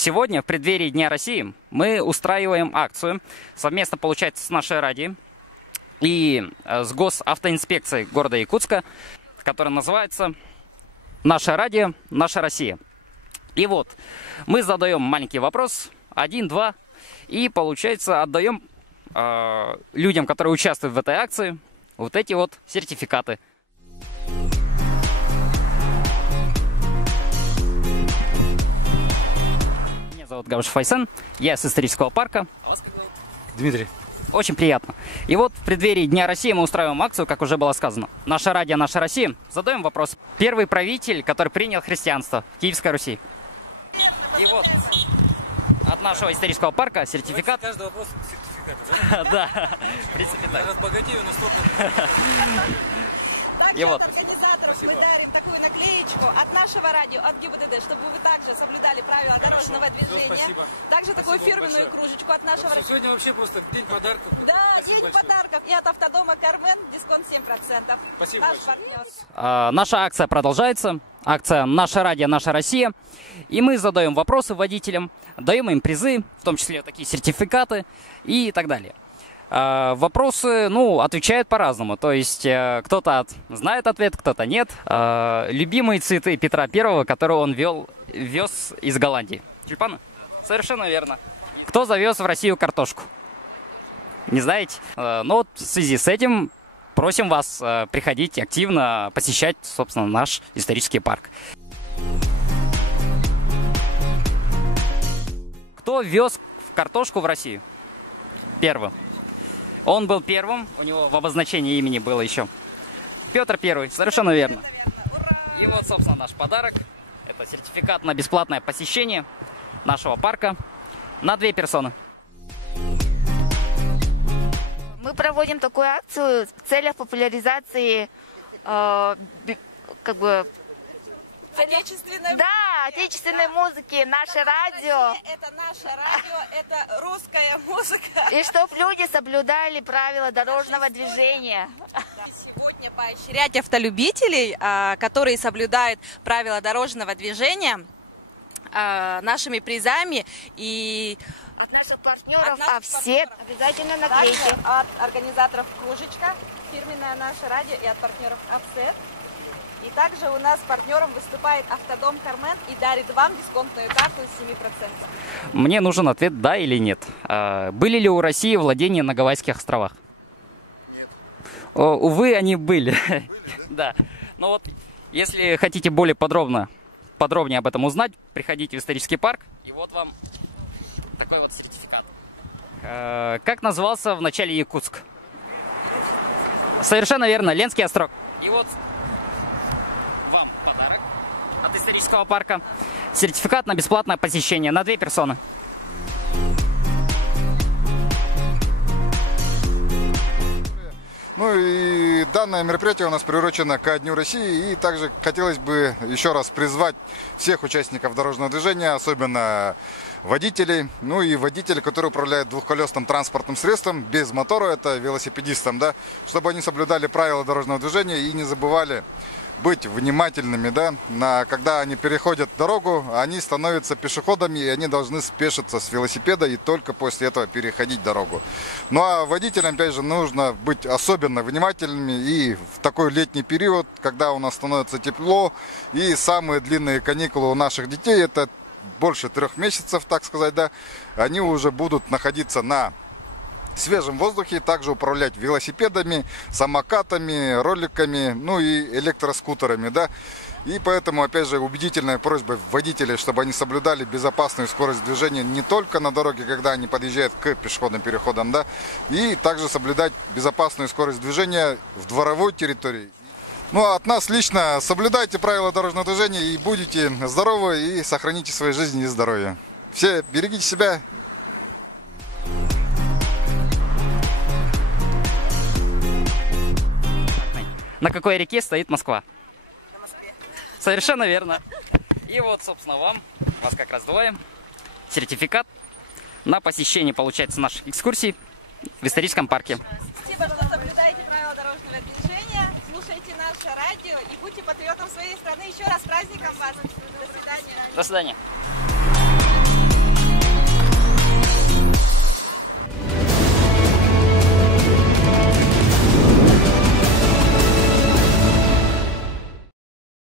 Сегодня, в преддверии Дня России, мы устраиваем акцию, совместно, получается, с нашей радией и с госавтоинспекцией города Якутска, которая называется «Наше радио, наша Россия». И вот, мы задаем маленький вопрос, 1-2, и, получается, отдаем людям, которые участвуют в этой акции, вот эти вот сертификаты. Меня зовут Габышев Айсен, я с исторического парка. А вас как зовут? Дмитрий. Очень приятно. И вот в преддверии Дня России мы устраиваем акцию, как уже было сказано. Наше радио, наша Россия. Задаем вопрос. Первый правитель, который принял христианство в Киевской Руси. И вот от нашего исторического парка сертификат. Каждый вопрос сертификат, да? Да, в принципе так. Разбогатею настолько. И вот. Организаторов мы дарим такую наклеечку от нашего радио, от ГИБДД, чтобы вы также соблюдали правила дорожного движения. Спасибо. Также такую фирменную кружечку от нашего радио. Сегодня вообще просто день подарков. Да, Спасибо день большое. подарков. И от автодома Кармен дисконт 7%. Спасибо Наш большое. партнер. Наша акция продолжается. Акция «Наше радио, наша Россия». И мы задаем вопросы водителям, даем им призы, в том числе такие сертификаты и так далее. Вопросы, отвечают по-разному. То есть кто-то знает ответ, кто-то нет. Любимые цветы Петра I, которые он вез из Голландии. Тюльпаны? Совершенно верно. Кто завез в Россию картошку? Не знаете? В связи с этим просим вас приходить активно посещать, собственно, наш исторический парк. Кто вез картошку в Россию? Первым. Он был первым, у него в обозначении имени было еще Петр I, совершенно верно. И вот, собственно, наш подарок. Это сертификат на бесплатное посещение нашего парка на 2 персоны. Мы проводим такую акцию в целях популяризации отечественной музыки, наше радио. Это наше радио, это русская музыка. И чтобы люди соблюдали правила дорожного движения. Сегодня поощрять автолюбителей, которые соблюдают правила дорожного движения, нашими призами и От наших партнеров, все обязательно наклейки. также от организаторов кружечка, фирменное наше радио, и от партнеров Апсет. И также у нас партнером выступает автодом Кармен и дарит вам дисконтную карту с 7%. Мне нужен ответ «да» или «нет». Были ли у России владения на Гавайских островах? Нет. Увы, они были. Да. Но вот, если хотите более подробнее об этом узнать, приходите в исторический парк, и вот вам такой вот сертификат. Как назывался в начале Якутск? Совершенно верно, Ленский острог. И вот вам подарок от исторического парка. Сертификат на бесплатное посещение на 2 персоны. И данное мероприятие у нас приурочено ко Дню России. И также хотелось бы еще раз призвать всех участников дорожного движения, особенно водителей, и водителей, которые управляют двухколесным транспортным средством без мотора, это велосипедистам, чтобы они соблюдали правила дорожного движения и не забывали быть внимательными, когда они переходят дорогу, они становятся пешеходами, и они должны спешиться с велосипеда и только после этого переходить дорогу. А водителям, опять же, нужно быть особенно внимательными и в такой летний период, когда у нас становится тепло, и самые длинные каникулы у наших детей, это больше 3 месяцев, так сказать, они уже будут находиться на свежем воздухе, также управлять велосипедами, самокатами, роликами, и электроскутерами, И поэтому, опять же, убедительная просьба водителей, чтобы они соблюдали безопасную скорость движения не только на дороге, когда они подъезжают к пешеходным переходам, и также соблюдать безопасную скорость движения в дворовой территории. От нас лично соблюдайте правила дорожного движения и будете здоровы и сохраните свою жизнь и здоровье. Все берегите себя. На какой реке стоит Москва? На Москве. Совершенно верно. И вот, собственно, вас как раз 2, сертификат на посещение, получается, наших экскурсий в историческом парке. Спасибо, что соблюдаете правила дорожного движения, слушайте наше радио и будьте патриотом своей страны. Еще раз с праздником вас. До свидания. До свидания.